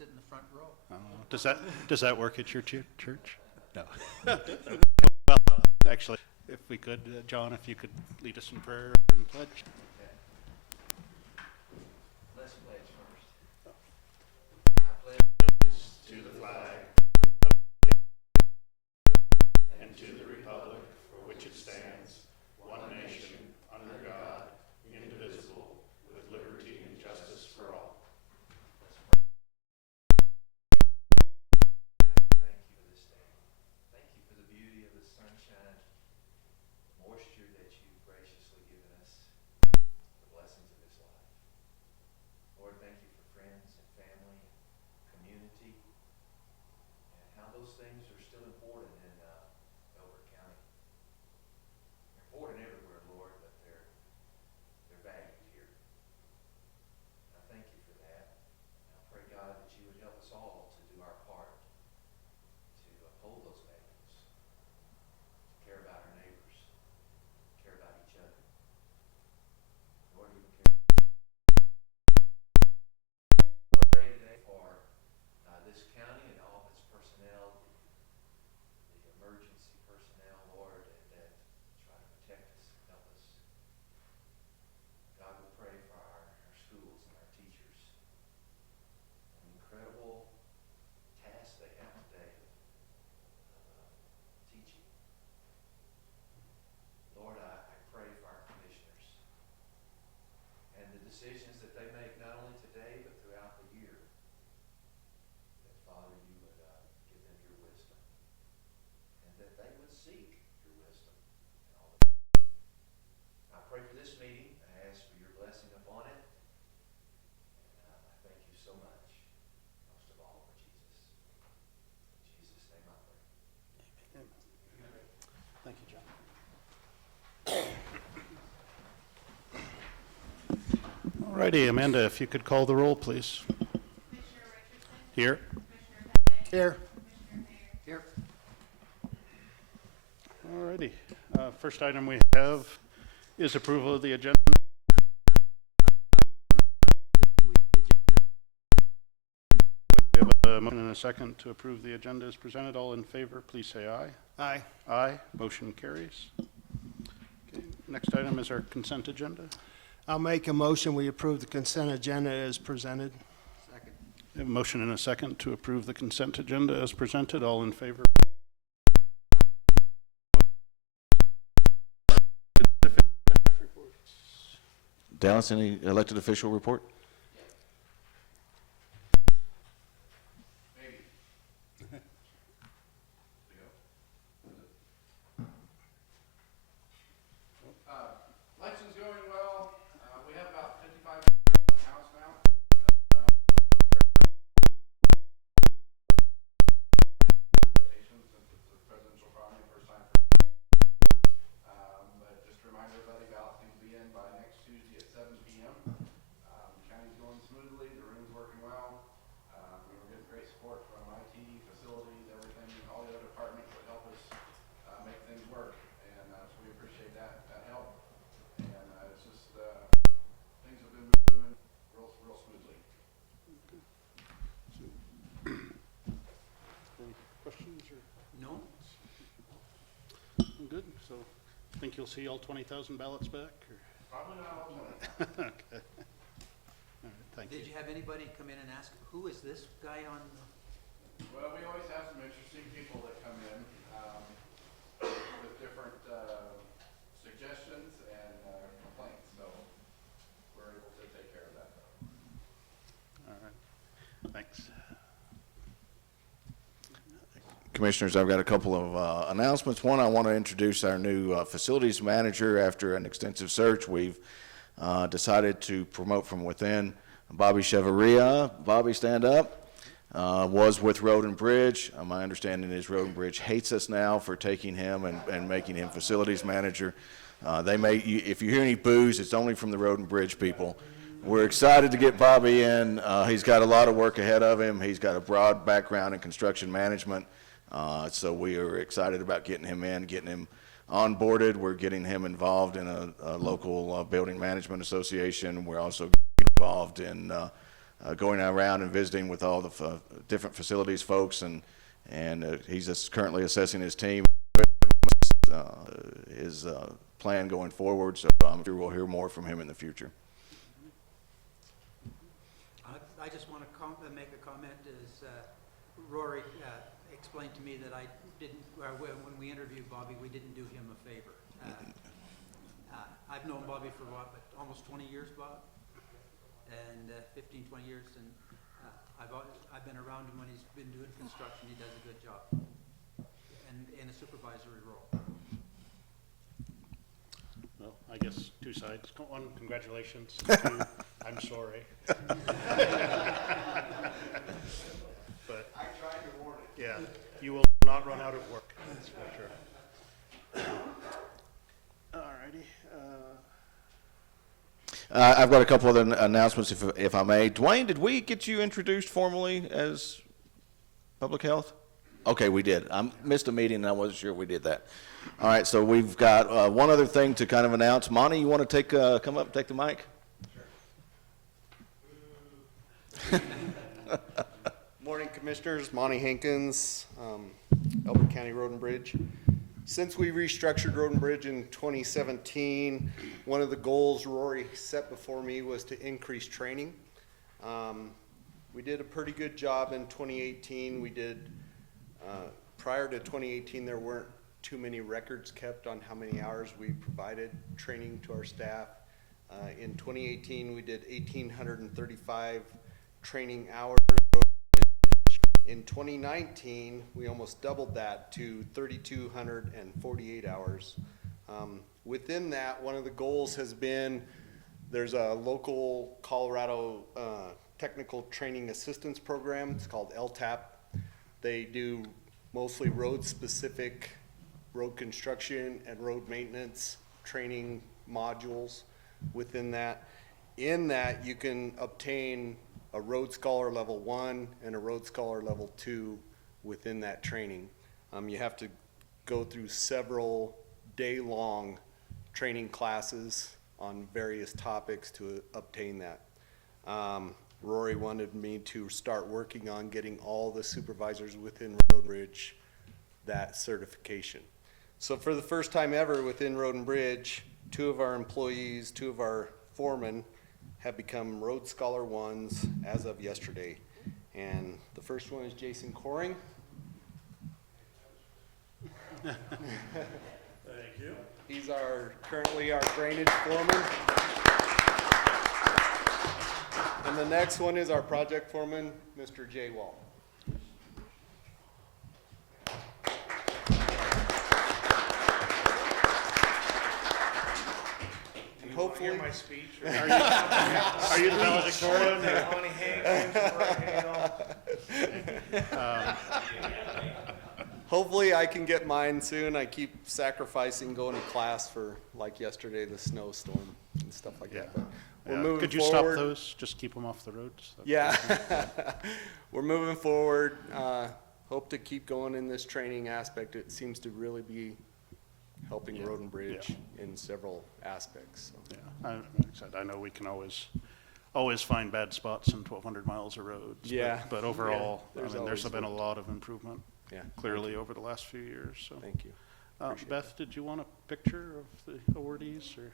sit in the front row. Does that work at your church? No. Well, actually, if we could, John, if you could lead us in prayer and pledge. Let's pledge first. I pledge To the flag and to the republic for which it stands, one nation, under God, indivisible, with liberty and justice for all. Thank you for this day. Thank you for the beauty of the sunshine, the moisture that you've graciously given us, the blessings of this life. Lord, thank you for friends and family, community, and how those things are still important in Elbert County. They're important everywhere, Lord, but they're valued here. I thank you for that. I pray, God, that you would help us all to do our part to uphold those values, to care about our neighbors, care about each other. Lord, even pray today for this county and all of its personnel, the emergency personnel, Lord, that try to protect us and help us. God, we pray for our schools and our teachers, an incredible task they have today of teaching. Lord, I pray for our commissioners and the decisions that they make not only today but throughout the year. That, Father, you would give them your wisdom and that they would seek your wisdom in all of it. I pray for this meeting. I ask for your blessing upon it. And I thank you so much, most of all for Jesus. In Jesus' name I pray. Thank you, John. All righty, Amanda, if you could call the roll, please. Commissioner Richardson? Here. Commissioner Pettit? Here. Commissioner Mayer? Here. All righty. First item we have is approval of the agenda. We have a motion and a second to approve the agenda as presented. All in favor, please say aye. Aye. Aye. Motion carries. Okay, next item is our consent agenda. I'll make a motion, we approve the consent agenda as presented. Second. We have a motion and a second to approve the consent agenda as presented. All in favor? Dallas, any elected official report? Election's going well. We have about 55 in the House now. Expectations since it's a presidential primary, first time. But just to remind everybody, ballots need to be in by next Tuesday at 7 p.m. The county's going smoothly. The room's working well. We're getting great support from IT, facilities, everything, all the other departments that help us make things work. And so we appreciate that help. And it's just, things have been moving real smoothly. Any questions or? No? Good. So think you'll see all 20,000 ballots back? Or? Probably not all 20. Okay. All right, thank Did you have anybody come in and ask, who is this guy on? Well, we always have some interesting people that come in with different suggestions and complaints, so we're able to take care of that. All right. Thanks. Commissioners, I've got a couple of announcements. One, I want to introduce our new facilities manager. After an extensive search, we've decided to promote from within Bobby Chevaria. Bobby, stand up. Was with Road and Bridge. My understanding is Road and Bridge hates us now for taking him and making him facilities manager. If you hear any boos, it's only from the Road and Bridge people. We're excited to get Bobby in. He's got a lot of work ahead of him. He's got a broad background in construction management. So we are excited about getting him in, getting him onboarded. We're getting him involved in a local building management association. We're also getting involved in going around and visiting with all the different facilities folks, and he's currently assessing his team, his plan going forward. So I'm sure we'll hear more from him in the future. I just want to make a comment. Is Rory explained to me that I didn't, when we interviewed Bobby, we didn't do him a favor. I've known Bobby for what, almost 20 years, Bob, and 15, 20 years, and I've been around him when he's been doing construction. He does a good job, and in a supervisory role. Well, I guess two sides. One, congratulations. Two, I'm sorry. But I tried to warn it. yeah, you will not run out of work, that's for sure. All righty. I've got a couple other announcements, if I may. Dwayne, did we get you introduced formally as public health? Okay, we did. I missed a meeting, and I wasn't sure we did that. All right, so we've got one other thing to kind of announce. Monty, you want to come up and take the mic? Morning, Commissioners. Monty Hankins, Elbert County Road and Bridge. Since we restructured Road and Bridge in 2017, one of the goals Rory set before me was to increase training. We did a pretty good job in 2018. We did, prior to 2018, there weren't too many records kept on how many hours we provided training to our staff. In 2018, we did 1,835 training hours. In 2019, we almost doubled that to 3,248 hours. Within that, one of the goals has been, there's a local Colorado technical training assistance program. It's called LTAP. They do mostly road-specific road construction and road maintenance training modules within that. In that, you can obtain a Road Scholar Level 1 and a Road Scholar Level 2 within that training. You have to go through several day-long training classes on various topics to obtain that. Rory wanted me to start working on getting all the supervisors within Road and Bridge that certification. So for the first time ever within Road and Bridge, two of our employees, two of our foremen have become Road Scholar 1s as of yesterday. And the first one is Jason Coring. Thank you. He's currently our drainage foreman. And the next one is our project foreman, Mr. Jay Wall. Hopefully, My speech. Are you the valedictorian? hopefully I can get mine soon. I keep sacrificing going to class for, like yesterday, the snowstorm and stuff like that. But we're moving Could you forward. stop those? Just keep them off the roads? Yeah. We're moving forward. Hope to keep going in this training aspect. It seems to really be helping Road and Bridge in several aspects. So. Yeah, like I said, I know we can always find bad spots in 1,200 miles of roads. Yeah. But overall, Yeah, there's always been a room. lot of improvement, Yeah. clearly over the last few years, so. Thank you. Appreciate Beth, did you want a picture of the awardees, or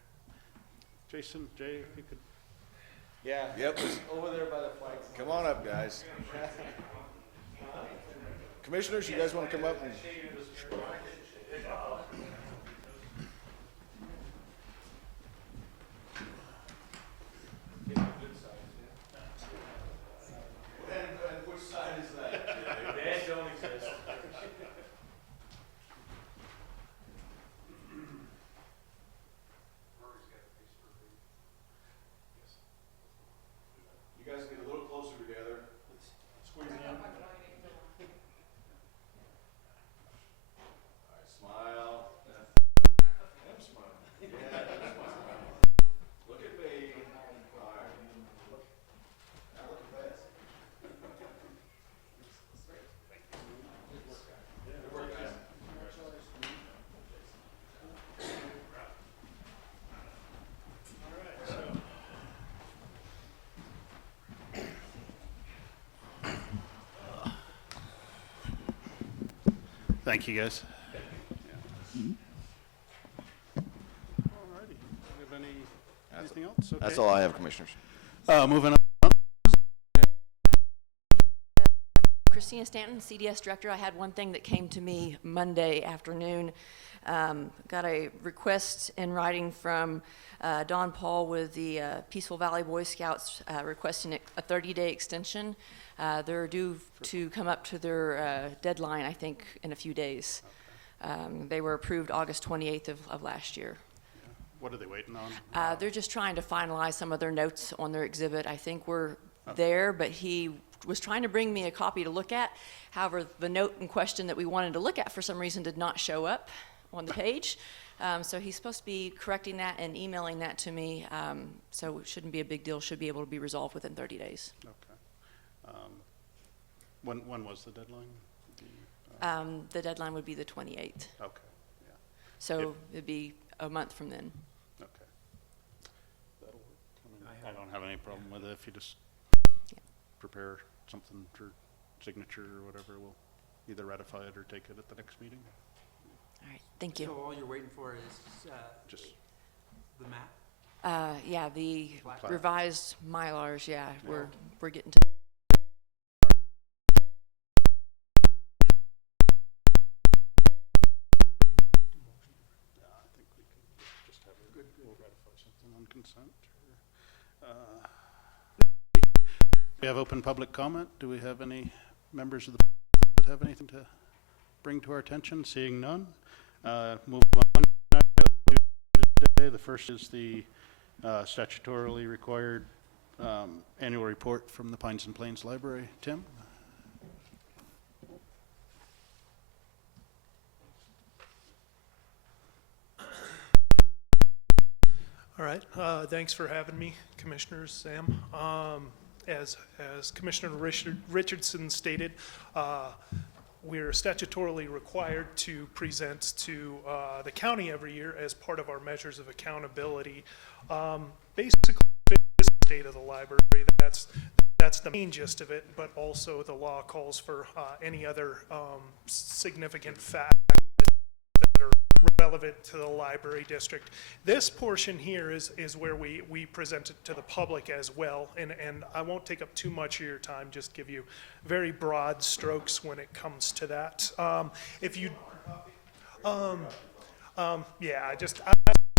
Jason, Jay, if you could? Yeah. Yep. Over there by the flags. Come on up, guys. Commissioners, you guys want to come up and? You guys get a little closer together. Let's squeeze in. All right, smile. Thank you, guys. All righty. Do you have anything else? Okay. That's all I have, Commissioners. Moving on. Christina Stanton, CDS Director. I had one thing that came to me Monday afternoon. Got a request in writing from Don Paul with the Peaceful Valley Boy Scouts requesting a 30-day extension. They're due to come up to their deadline, I think, in a few days. They were approved August 28th of last year. What are they waiting on? They're just trying to finalize some of their notes on their exhibit. I think we're there, but he was trying to bring me a copy to look at. However, the note in question that we wanted to look at for some reason did not show up on the page. So he's supposed to be correcting that and emailing that to me. So it shouldn't be a big deal. Should be able to be resolved within 30 days. Okay. When was the deadline? The deadline would be the 28th. Okay, yeah, So it'd be a month from then. okay. That'll work. I don't have any problem with it. If you just prepare something for signature or whatever, we'll either ratify it or take it at the next meeting. All right. Thank you. So all you're waiting for is Just the map? Yeah, the Plat. revised Mylars. Yeah, we're getting to. I think we can just have it. We'll ratify something on consent. We have open public comment. Do we have any members of the public that have anything to bring to our attention? Seeing none, move on. Today, the first is the statutorily required annual report from the Pines and Plains Library. Tim? All right, thanks for having me, Commissioners, Sam. As Commissioner Richardson stated, we're statutorily required to present to the county every year as part of our measures of accountability. Basically, the state of the library, that's the main gist of it, but also the law calls for any other significant facts that are relevant to the library district. This portion here is where we present it to the public as well, and I won't take up too much of your time, just give you very broad strokes when it comes to that. If you, yeah, I was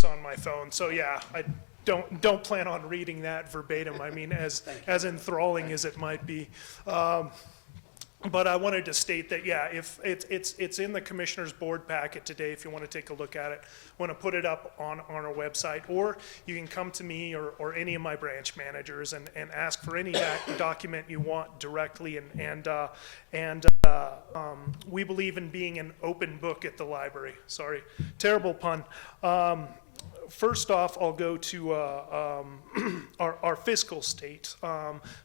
on my phone, so yeah, I don't plan on reading that verbatim. I mean, as enthralling as it might be. But I wanted to state that, yeah, if it's in the Commissioner's Board packet today, if you want to take a look at it. I want to put it up on our website, or you can come to me or any of my branch managers and ask for any document you want directly. And we believe in being an open book at the library. Sorry, terrible pun. First off, I'll go to our fiscal state.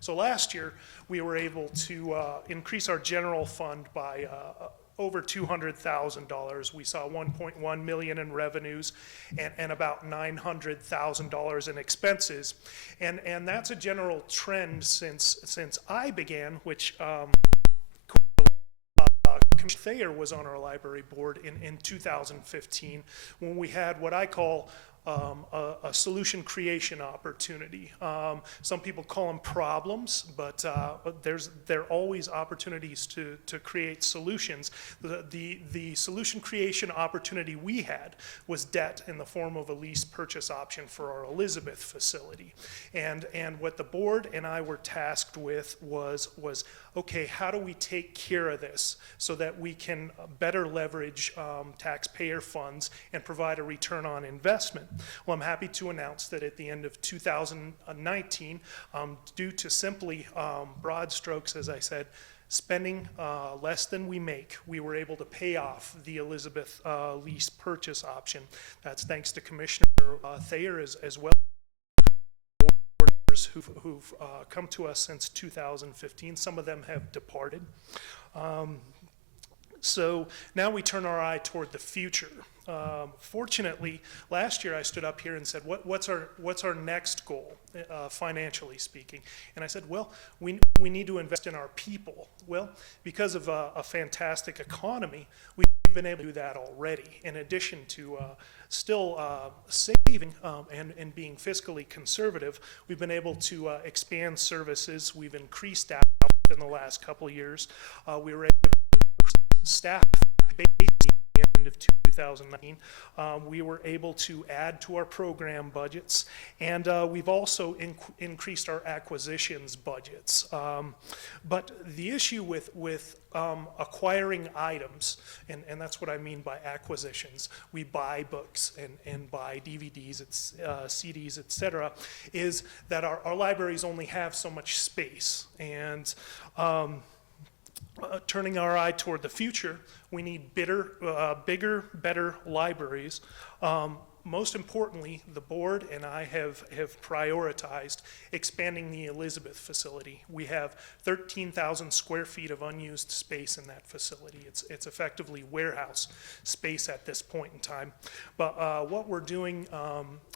So last year, we were able to increase our general fund by over $200,000. We saw 1.1 million in revenues and about $900,000 in expenses. And that's a general trend since I began, which Commissioner Thayer was on our library board in 2015, when we had what I call a solution creation opportunity. Some people call them problems, but there are always opportunities to create solutions. The solution creation opportunity we had was debt in the form of a lease purchase option for our Elizabeth facility. And what the board and I were tasked with was okay, how do we take care of this so that we can better leverage taxpayer funds and provide a return on investment? Well, I'm happy to announce that at the end of 2019, due to simply broad strokes, as I said, spending less than we make, we were able to pay off the Elizabeth lease purchase option. That's thanks to Commissioner Thayer as well. Who've come to us since 2015. Some of them have departed. So now we turn our eye toward the future. Fortunately, last year I stood up here and said, what's our next goal, financially speaking? And I said, well, we need to invest in our people. Well, because of a fantastic economy, we've been able to do that already, in addition to still saving and being fiscally conservative. We've been able to expand services. We've increased staff in the last couple of years. We were able to increase staff basically at the end of 2019. We were able to add to our program budgets, and we've also increased our acquisitions budgets. But the issue with acquiring items, and that's what I mean by acquisitions, we buy books and buy DVDs, CDs, etc., is that our libraries only have so much space. And turning our eye toward the future, we need bigger, better libraries. Most importantly, the board and I have prioritized expanding the Elizabeth facility. We have 13,000 square feet of unused space in that facility. It's effectively warehouse space at this point in time. But what we're doing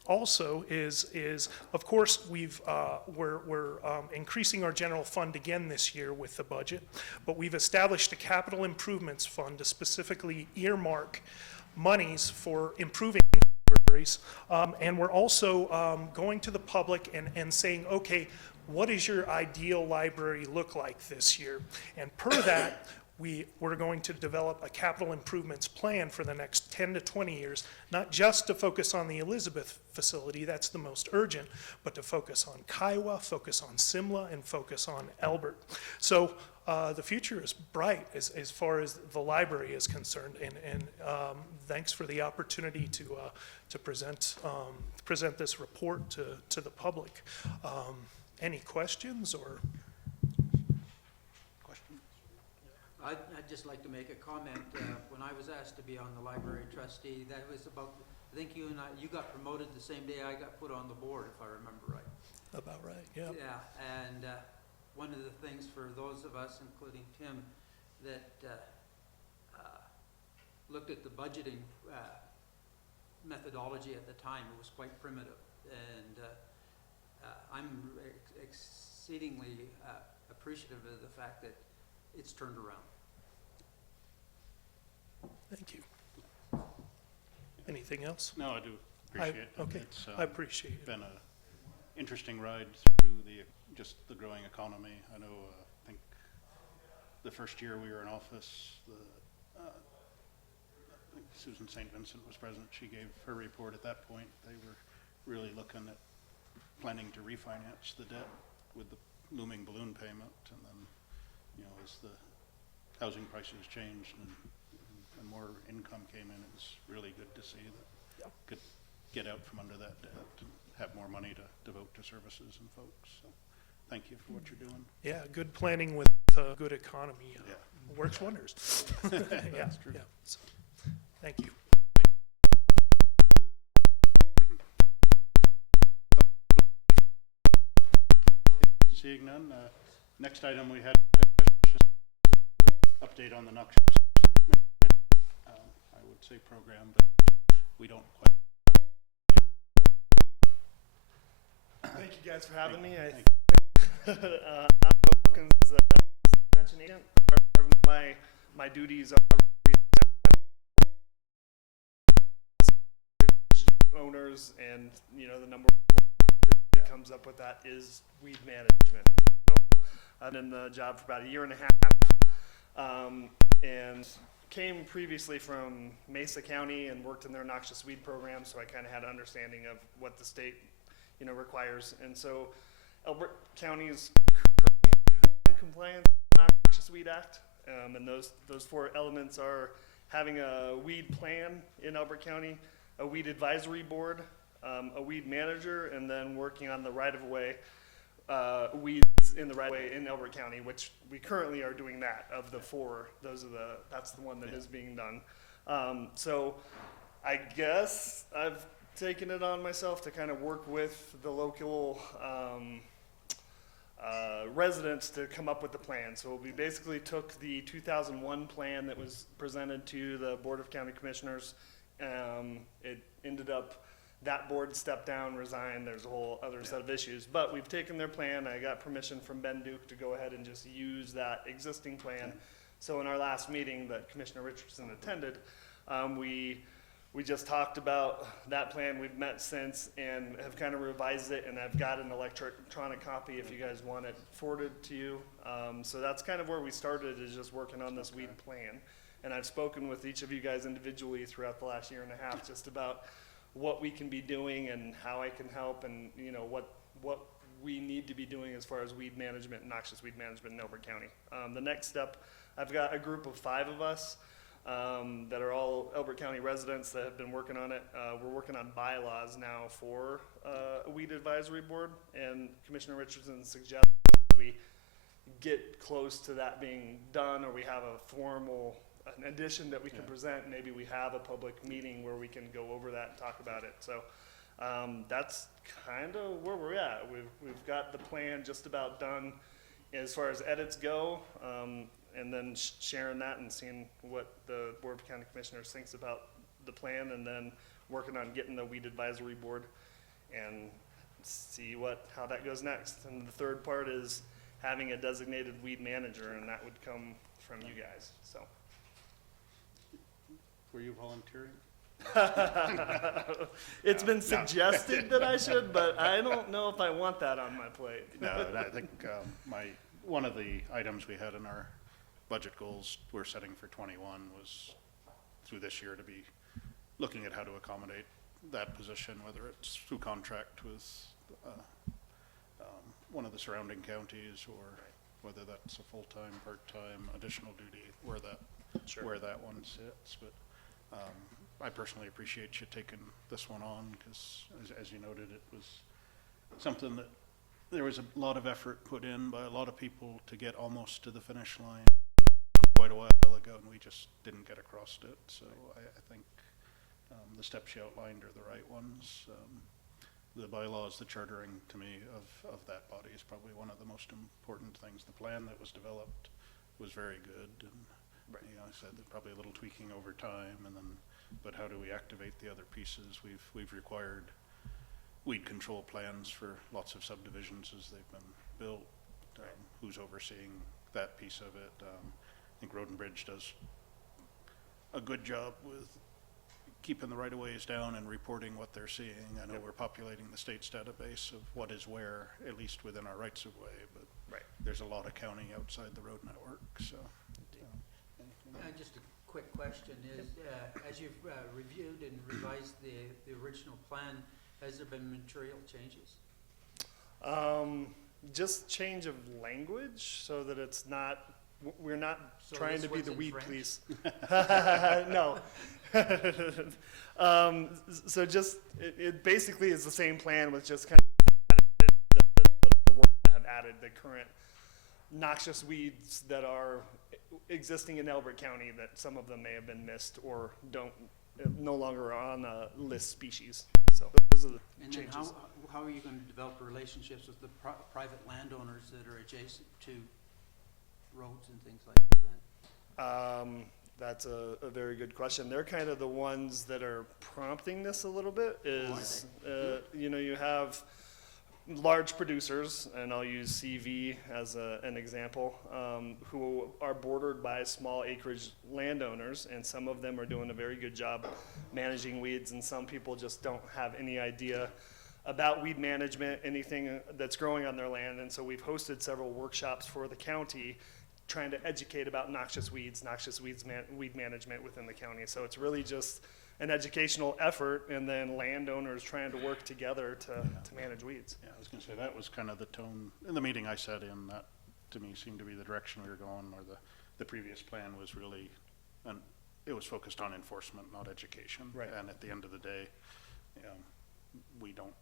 also is of course we're increasing our general fund again this year with the budget, but we've established a capital improvements fund to specifically earmark monies for improving libraries, and we're also going to the public and saying, okay, what does your ideal library look like this year? And per that, we're going to develop a capital improvements plan for the next 10 to 20 years, not just to focus on the Elizabeth facility, that's the most urgent, but to focus on Kiowa, focus on Simla, and focus on Elbert. So the future is bright as far as the library is concerned, and thanks for the opportunity to present this report to the public. Any questions or? I'd just like to make a comment. When I was asked to be on the library trustee, that was about, I think you got promoted the same day I got put on the board, if I remember right. About right, yeah. Yeah, and one of the things for those of us, including Tim, that looked at the budgeting methodology at the time, it was quite primitive. And I'm exceedingly appreciative of the fact that it's turned around. Thank you. Anything else? No, I do appreciate it. Okay, It's I appreciate it. been an interesting ride through just the growing economy. I know, I think the first year we were in office, I think Susan St. Vincent was president. She gave her report at that point. They were really looking at planning to refinance the debt with the looming balloon payment, and then, as the housing prices changed and more income came in, it was really good to see that could get out from under that debt and have more money to devote to services and folks. So thank you for what you're doing. Yeah, good planning with a good economy works wonders. That's true. Yeah. So, thank you. Seeing none, next item we had update on the Knox. I would say program, but we don't quite. Thank you guys for having me. Thank I'm Wilkins, extension agent. Part of my duties are owners, and the number that comes up with that is weed management. So I've been in the job for about a year and a half, and came previously from Mesa County and worked in their noxious weed program, so I kind of had an understanding of what the state requires. And so Elbert County is currently in compliance with the Noxious Weed Act, and those four elements are having a weed plan in Elbert County, a weed advisory board, a weed manager, and then working on the right-of-way weeds in the right-of-way in Elbert County, which we currently are doing that. Of the four, that's the one that is being done. So I guess I've taken it on myself to kind of work with the local residents to come up with the plan. So we basically took the 2001 plan that was presented to the Board of County Commissioners It ended up, that board stepped down, resigned, there's a whole other set of issues. But we've taken their plan, I got permission from Ben Duke to go ahead and just use that existing plan. So in our last meeting that Commissioner Richardson attended, we just talked about that plan. We've met since and have kind of revised it, and I've got an electronic copy if you guys want it forwarded to you. So that's kind of where we started, is just working on this weed plan. And I've spoken with each of you guys individually throughout the last year and a half just about what we can be doing and how I can help, and you know what we need to be doing as far as weed management, noxious weed management in Elbert County. The next step, I've got a group of 5 of us that are all Elbert County residents that have been working on it. We're working on bylaws now for a weed advisory board, and Commissioner Richardson suggested we get close to that being done, or we have a formal an addition that we can present. Maybe we have a public meeting where we can go over that and talk about it. So that's kind of where we're at. We've got the plan just about done as far as edits go, and then sharing that and seeing what the Board of County Commissioners thinks about the plan, and then working on getting the weed advisory board and see how that goes next. And the third part is having a designated weed manager, and that would come from you guys. So. Were you volunteering? It's been suggested that I should, but I don't know if I want that on my plate. No, I think one of the items we had in our budget goals we're setting for 21 was through this year to be looking at how to accommodate that position, whether it's through contract with one of the surrounding counties, or whether that's a full-time, part-time, additional duty, where that one sits. But I personally appreciate you taking this one on, because as you noted, it was something that there was a lot of effort put in by a lot of people to get almost to the finish line quite a while ago, and we just didn't get across it. So I think the steps you outlined are the right ones. The bylaws, the chartering to me of that body is probably one of the most important things. The plan that was developed was very good, and you know, I said that probably a little tweaking over time, and then, but how do we activate the other pieces? We've required weed control plans for lots of subdivisions as they've been built. Who's overseeing that piece of it? I think Road and Bridge does a good job with keeping the right-of-ways down and reporting what they're seeing. I know we're populating the state's database of what is where, at least within our rights-of-way, but there's a lot of county outside the road network, so. Just a quick question is, as you've reviewed and revised the original plan, has there been material changes? Just change of language so that it's not, we're not So trying this to be one's the in weed French? police. No. So just, it basically is the same plan with just kind of the work that have added the current noxious weeds that are existing in Elbert County, that some of them may have been missed or no longer on a list species. So those are the And then changes. how are you going to develop relationships with the private landowners that are adjacent to roads and things like that? That's a very good question. They're kind of the ones that are prompting this a little bit. You know, you have large producers, and I'll use CV as an example, who are bordered by small acreage landowners, and some of them are doing a very good job managing weeds, and some people just don't have any idea about weed management, anything that's growing on their land. And so we've hosted several workshops for the county trying to educate about noxious weed management within the county. So it's really just an educational effort, and then landowners trying to work together to manage weeds. Yeah, I was gonna say, that was kind of the tone in the meeting I sat in. That to me seemed to be the direction we were going, or the previous plan was really, and it was focused on enforcement, not education. Right. And at the end of the day, we don't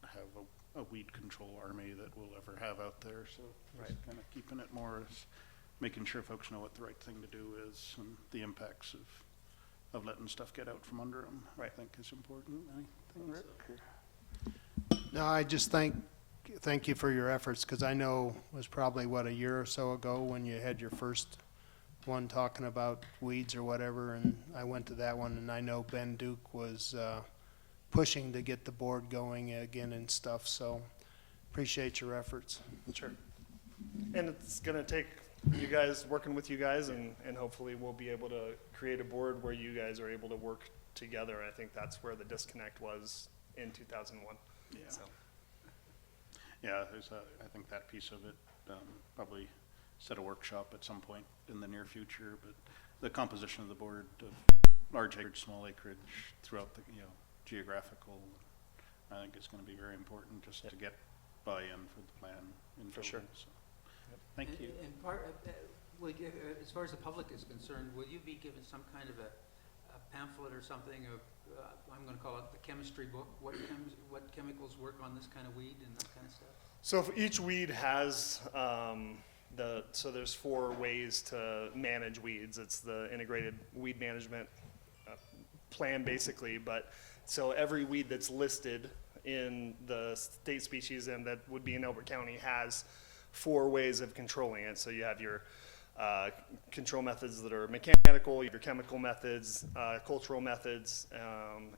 have a weed control army that we'll ever have out there, so just kind of keeping it more as making sure folks know what the right thing to do is, and the impacts of letting stuff get out from under them, I think is important. Anything, Rick? No, I just thank you for your efforts, because I know it was probably, a year or so ago when you had your first one talking about weeds or whatever, and I went to that one, and I know Ben Duke was pushing to get the board going again and stuff, so appreciate your efforts. Sure. And it's gonna take you guys, working with you guys, and hopefully we'll be able to create a board where you guys are able to work together. I think that's where the disconnect was in 2001. Yeah. So, Yeah, I think that piece of it, probably set a workshop at some point in the near future, but the composition of the board of large acreage, small acreage throughout the, geographical, I think is gonna be very important just to get buy-in for the plan in For total, sure. so. Thank you. And part of, as far as the public is concerned, will you be given some kind of a pamphlet or something of, I'm gonna call it the chemistry book, what chemicals work on this kind of weed and that kind of stuff? so if each weed has, so there's 4 ways to manage weeds. It's the integrated weed management plan, basically, but so every weed that's listed in the state species and that would be in Elbert County has 4 ways of controlling it. So you have your control methods that are mechanical, you have your chemical methods, cultural methods,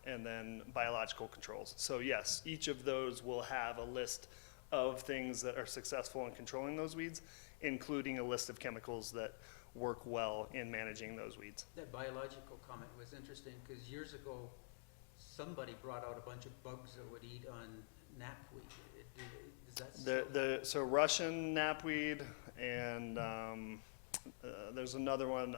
and then biological controls. So yes, each of those will have a list of things that are successful in controlling those weeds, including a list of chemicals that work well in managing those weeds. That biological comment was interesting, because years ago, somebody brought out a bunch of bugs that would eat on knapweed. Is that still? So Russian knapweed and there's another one,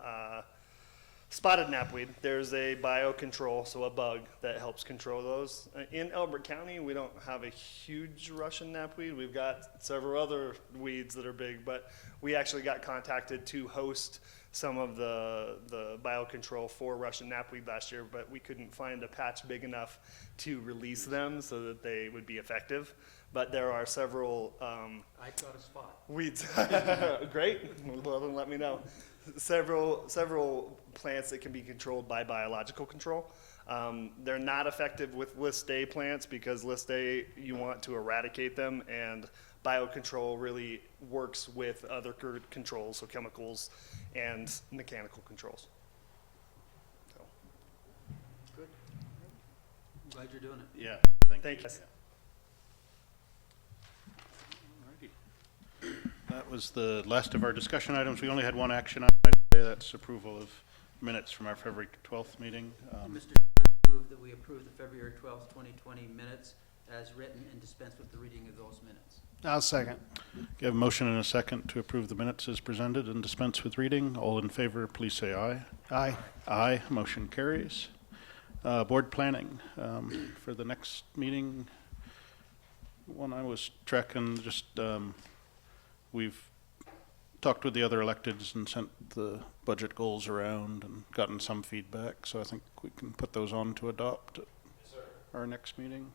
spotted knapweed. There's a biocontrol, so a bug that helps control those. In Elbert County, we don't have a huge Russian knapweed. We've got several other weeds that are big, but we actually got contacted to host some of the biocontrol for Russian knapweed last year, but we couldn't find a patch big enough to release them so that they would be effective. But there are several I got a spot. weeds. Great. Well, then let me know. Several plants that can be controlled by biological control. They're not effective with List A plants because List A, you want to eradicate them, and biocontrol really works with other controls, so chemicals and mechanical controls. So, Good. I'm glad you're doing it. Yeah, thank you. Alrighty. That was the last of our discussion items. We only had one action item today, that's approval of minutes from our February 12th meeting. Mr. Chairman, I move that we approve the February 12th, 2020 minutes as written and dispense with the reading of those minutes. I'll second. We have a motion and a second to approve the minutes as presented and dispense with reading. All in favor, please say aye. Aye. Aye, motion carries. Board planning, for the next meeting, one I was tracking, just, we've talked with the other electeds and sent the budget goals around and gotten some feedback, so I think we can put those on to adopt at our next meeting.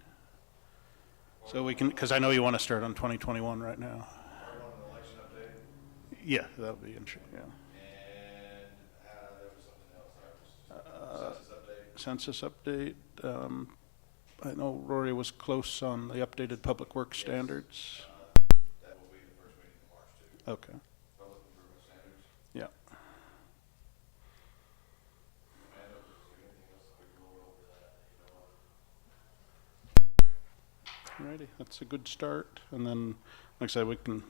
So we can, because I know you want to start on 2021 right now. Or want an election update, Yeah, that'll be interesting, yeah. and there was something else, Census update, I know Rory was close on the updated public works standards. that will be the first meeting in March too, Okay, public improvement standards. yeah. And if there's anything else that we can go over that, Alrighty, that's a good start, and then, like I said, we can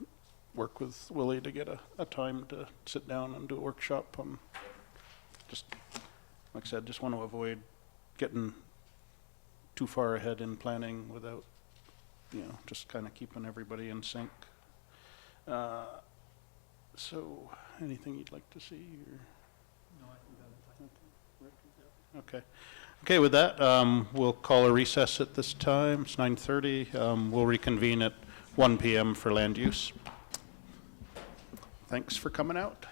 work with Willie to get a time to sit down and do a workshop on, just, like I said, just want to avoid getting too far ahead in planning without, just kind of keeping everybody in sync. So, anything you'd like to see, or? No, I think I'm fine. Okay. Okay, with that, we'll call a recess at this time. It's 9:30. We'll reconvene at 1 p.m. for land use. Thanks for coming out.